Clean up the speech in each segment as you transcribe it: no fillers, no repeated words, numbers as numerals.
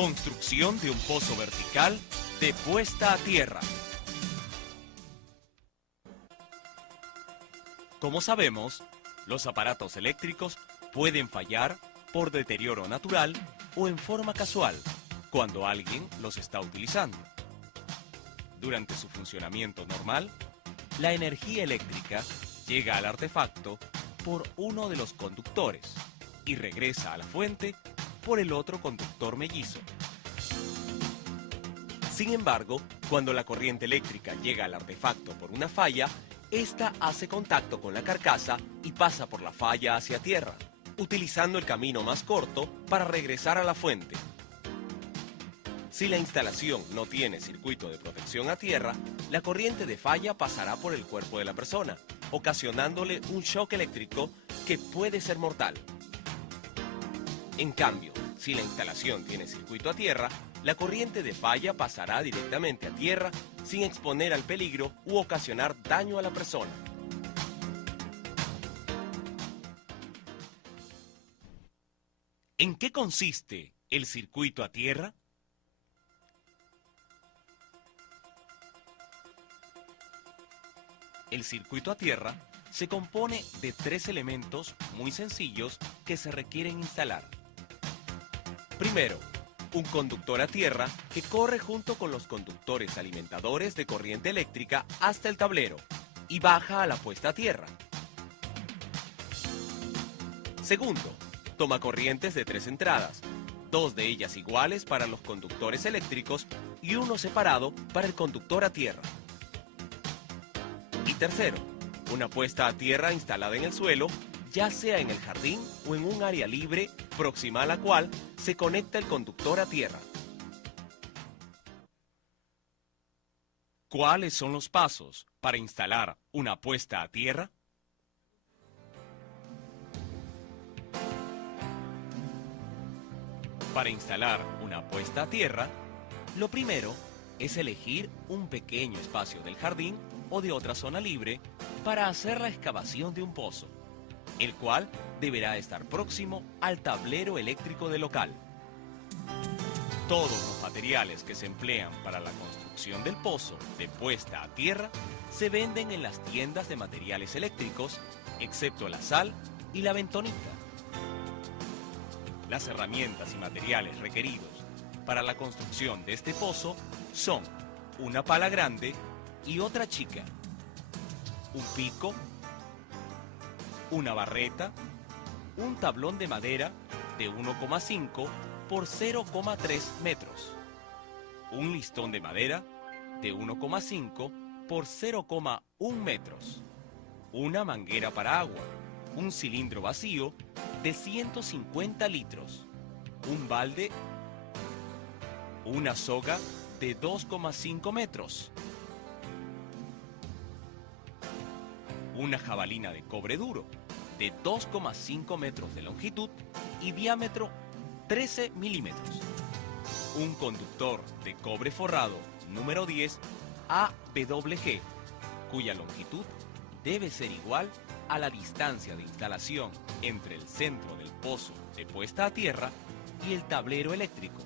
Construcción de un pozo vertical de puesta a tierra. Como sabemos, los aparatos eléctricos pueden fallar por deterioro natural o en forma casual cuando alguien los está utilizando. Durante su funcionamiento normal, la energía eléctrica llega al artefacto por uno de los conductores y regresa a la fuente por el otro conductor mellizo. Sin embargo, cuando la corriente eléctrica llega al artefacto por una falla, esta hace contacto con la carcasa y pasa por la falla hacia tierra, utilizando el camino más corto para regresar a la fuente. Si la instalación no tiene circuito de protección a tierra, la corriente de falla pasará por el cuerpo de la persona, ocasionándole un shock eléctrico que puede ser mortal. En cambio, si la instalación tiene circuito a tierra, la corriente de falla pasará directamente a tierra sin exponer al peligro u ocasionar daño a la persona. ¿En qué consiste el circuito a tierra? El circuito a tierra se compone de 3 elementos muy sencillos que se requieren instalar. Primero, un conductor a tierra que corre junto con los conductores alimentadores de corriente eléctrica hasta el tablero y baja a la puesta a tierra. Segundo, tomacorrientes de 3 entradas, 2 de ellas iguales para los conductores eléctricos y uno separado para el conductor a tierra. Y tercero, una puesta a tierra instalada en el suelo, ya sea en el jardín o en un área libre próxima a la cual se conecta el conductor a tierra. ¿Cuáles son los pasos para instalar una puesta a tierra? Para instalar una puesta a tierra, lo primero es elegir un pequeño espacio del jardín o de otra zona libre para hacer la excavación de un pozo, el cual deberá estar próximo al tablero eléctrico del local. Todos los materiales que se emplean para la construcción del pozo de puesta a tierra se venden en las tiendas de materiales eléctricos, excepto la sal y la bentonita. Las herramientas y materiales requeridos para la construcción de este pozo son una pala grande y otra chica, un pico, una barreta, un tablón de madera de 1,5 por 0,3 metros, un listón de madera de 1,5 por 0,1 metros, una manguera para agua, un cilindro vacío de 150 litros, un balde, una soga de 2,5 metros, una jabalina de cobre duro de 2,5 metros de longitud y diámetro 13 milímetros, un conductor de cobre forrado número 10 AWG, cuya longitud debe ser igual a la distancia de instalación entre el centro del pozo de puesta a tierra y el tablero eléctrico,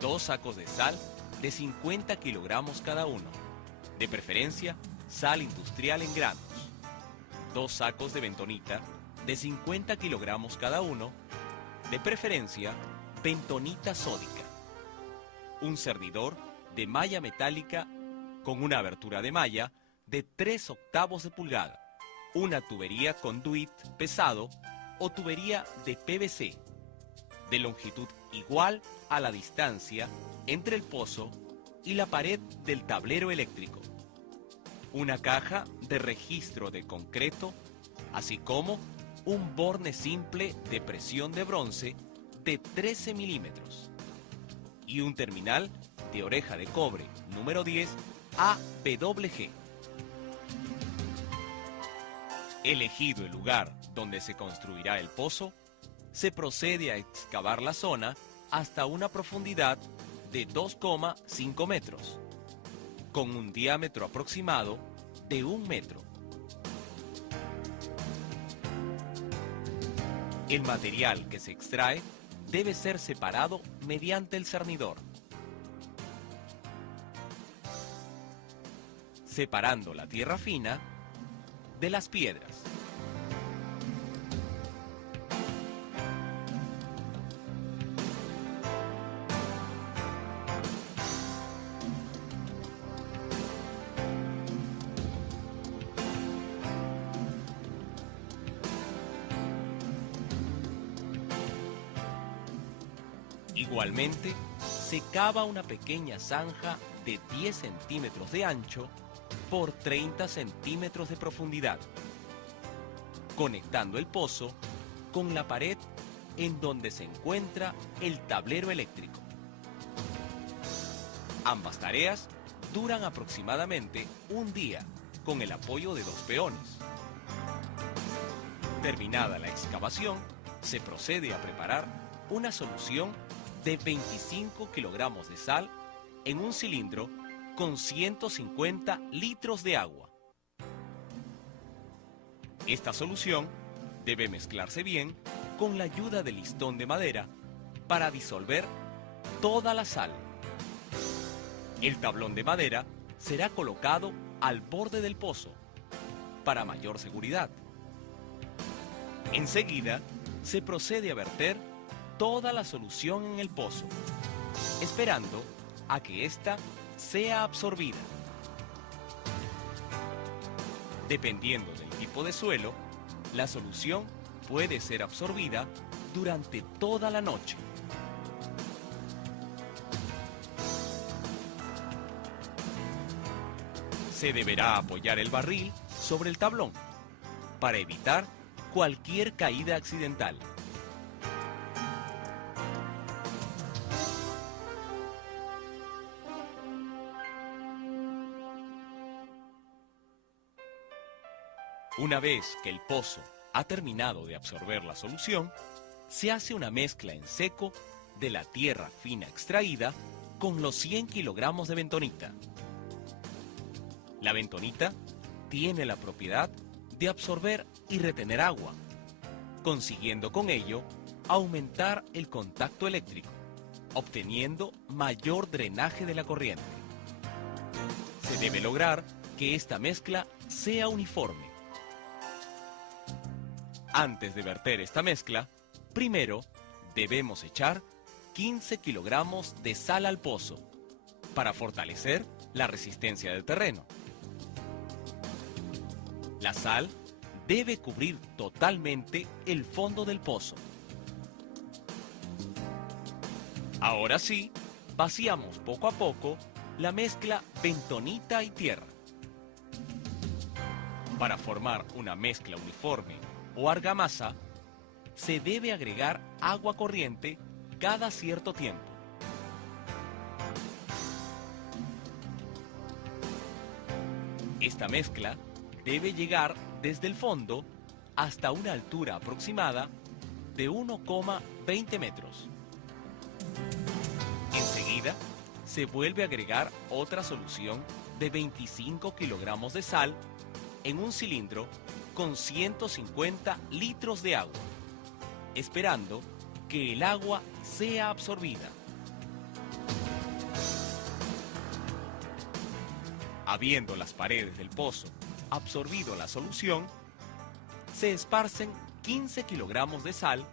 2 sacos de sal de 50 kilogramos cada uno, de preferencia sal industrial en granos, 2 sacos de bentonita de 50 kilogramos cada uno, de preferencia bentonita sódica, un cernidor de malla metálica con una abertura de malla de 3/8 de pulgada, una tubería conduit pesado o tubería de PVC, de longitud igual a la distancia entre el pozo y la pared del tablero eléctrico, una caja de registro de concreto, así como un borne simple de presión de bronce de 13 milímetros y un terminal de oreja de cobre número 10 AWG. Elegido el lugar donde se construirá el pozo, se procede a excavar la zona hasta una profundidad de 2,5 metros, con un diámetro aproximado de 1 metro. El material que se extrae debe ser separado mediante el cernidor, separando la tierra fina de las piedras. Igualmente, se cava una pequeña zanja de 10 centímetros de ancho por 30 centímetros de profundidad, conectando el pozo con la pared en donde se encuentra el tablero eléctrico. Ambas tareas duran aproximadamente un día con el apoyo de 2 peones. Terminada la excavación, se procede a preparar una solución de 25 kilogramos de sal en un cilindro con 150 litros de agua. Esta solución debe mezclarse bien con la ayuda del listón de madera para disolver toda la sal. El tablón de madera será colocado al borde del pozo para mayor seguridad. Enseguida, se procede a verter toda la solución en el pozo, esperando a que ésta sea absorbida. Dependiendo del tipo de suelo, la solución puede ser absorbida durante toda la noche. Se deberá apoyar el barril sobre el tablón para evitar cualquier caída accidental. Una vez que el pozo ha terminado de absorber la solución, se hace una mezcla en seco de la tierra fina extraída con los 100 kilogramos de bentonita. La bentonita tiene la propiedad de absorber y retener agua, consiguiendo con ello aumentar el contacto eléctrico, obteniendo mayor drenaje de la corriente. Se debe lograr que esta mezcla sea uniforme. Antes de verter esta mezcla, primero debemos echar 15 kilogramos de sal al pozo para fortalecer la resistencia del terreno. La sal debe cubrir totalmente el fondo del pozo. Ahora sí, vaciamos poco a poco la mezcla bentonita y tierra. Para formar una mezcla uniforme o argamasa, se debe agregar agua corriente cada cierto tiempo. Esta mezcla debe llegar desde el fondo hasta una altura aproximada de 1,20 metros. Enseguida, se vuelve a agregar otra solución de 25 kilogramos de sal en un cilindro con 150 litros de agua, esperando que el agua sea absorbida. Habiendo las paredes del pozo absorbido la solución, se esparcen 15 kilogramos de sal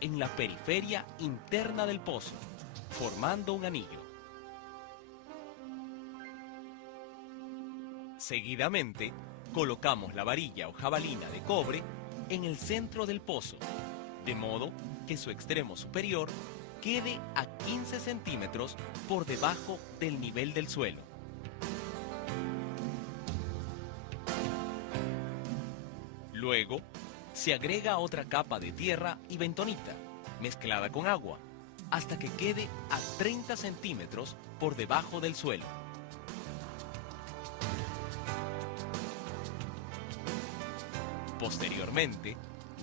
en la periferia interna del pozo, formando un anillo. Seguidamente, colocamos la varilla o jabalina de cobre en el centro del pozo, de modo que su extremo superior quede a 15 centímetros por debajo del nivel del suelo. Luego, se agrega otra capa de tierra y bentonita, mezclada con agua, hasta que quede a 30 centímetros por debajo del suelo. Posteriormente,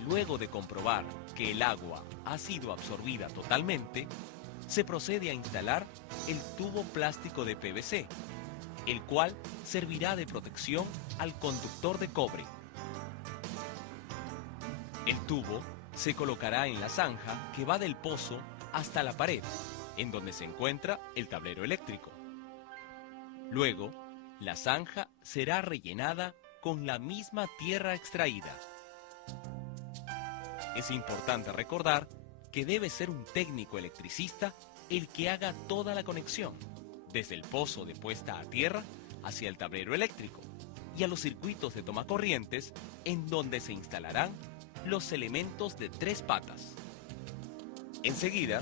luego de comprobar que el agua ha sido absorbida totalmente, se procede a instalar el tubo plástico de PVC, el cual servirá de protección al conductor de cobre. El tubo se colocará en la zanja que va del pozo hasta la pared, en donde se encuentra el tablero eléctrico. Luego, la zanja será rellenada con la misma tierra extraída. Es importante recordar que debe ser un técnico electricista el que haga toda la conexión, desde el pozo de puesta a tierra hacia el tablero eléctrico y a los circuitos de tomacorrientes en donde se instalarán los elementos de 3 patas. Enseguida,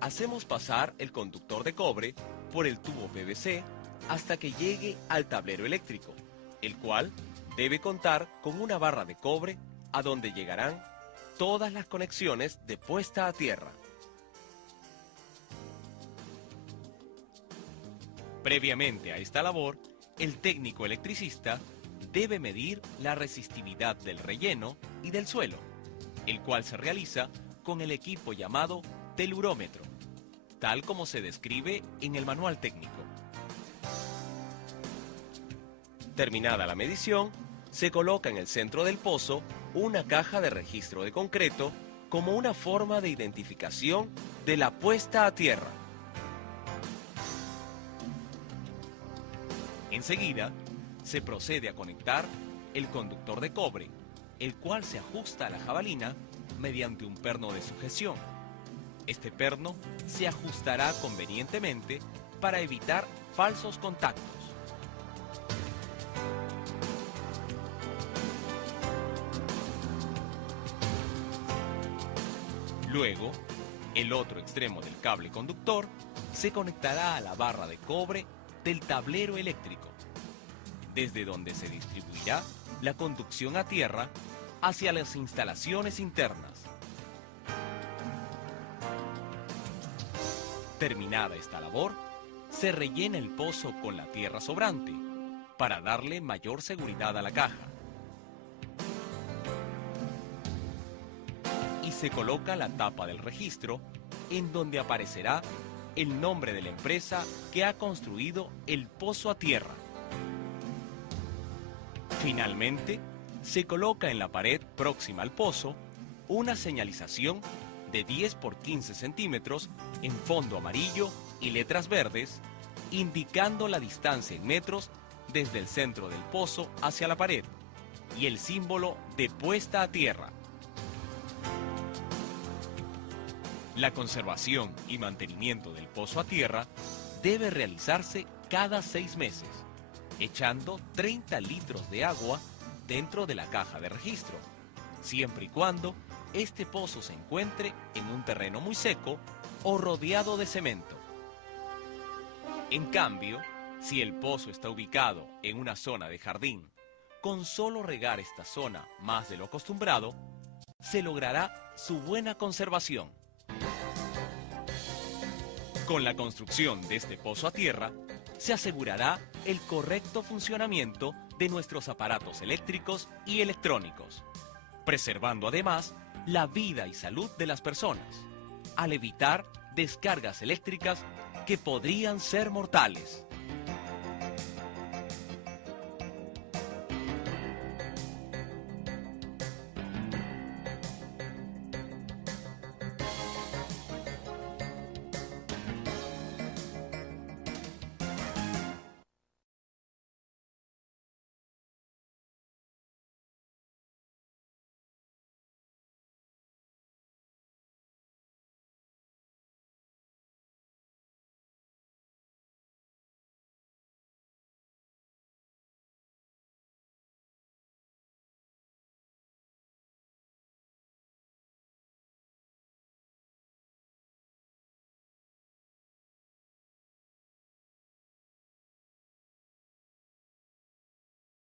hacemos pasar el conductor de cobre por el tubo PVC hasta que llegue al tablero eléctrico, el cual debe contar con una barra de cobre a donde llegarán todas las conexiones de puesta a tierra. Previamente a esta labor, el técnico electricista debe medir la resistividad del relleno y del suelo, el cual se realiza con el equipo llamado telurómetro, tal como se describe en el manual técnico. Terminada la medición, se coloca en el centro del pozo una caja de registro de concreto como una forma de identificación de la puesta a tierra. Enseguida, se procede a conectar el conductor de cobre, el cual se ajusta a la jabalina mediante un perno de sujeción. Este perno se ajustará convenientemente para evitar falsos contactos. Luego, el otro extremo del cable conductor se conectará a la barra de cobre del tablero eléctrico, desde donde se distribuirá la conducción a tierra hacia las instalaciones internas. Terminada esta labor, se rellena el pozo con la tierra sobrante para darle mayor seguridad a la caja. Y se coloca la tapa del registro en donde aparecerá el nombre de la empresa que ha construido el pozo a tierra. Finalmente, se coloca en la pared próxima al pozo una señalización de 10 por 15 centímetros en fondo amarillo y letras verdes, indicando la distancia en metros desde el centro del pozo hacia la pared y el símbolo de puesta a tierra. La conservación y mantenimiento del pozo a tierra debe realizarse cada 6 meses, echando 30 litros de agua dentro de la caja de registro, siempre y cuando este pozo se encuentre en un terreno muy seco o rodeado de cemento. En cambio, si el pozo está ubicado en una zona de jardín, con solo regar esta zona más de lo acostumbrado, se logrará su buena conservación. Con la construcción de este pozo a tierra, se asegurará el correcto funcionamiento de nuestros aparatos eléctricos y electrónicos, preservando además la vida y salud de las personas, al evitar descargas eléctricas que podrían ser mortales.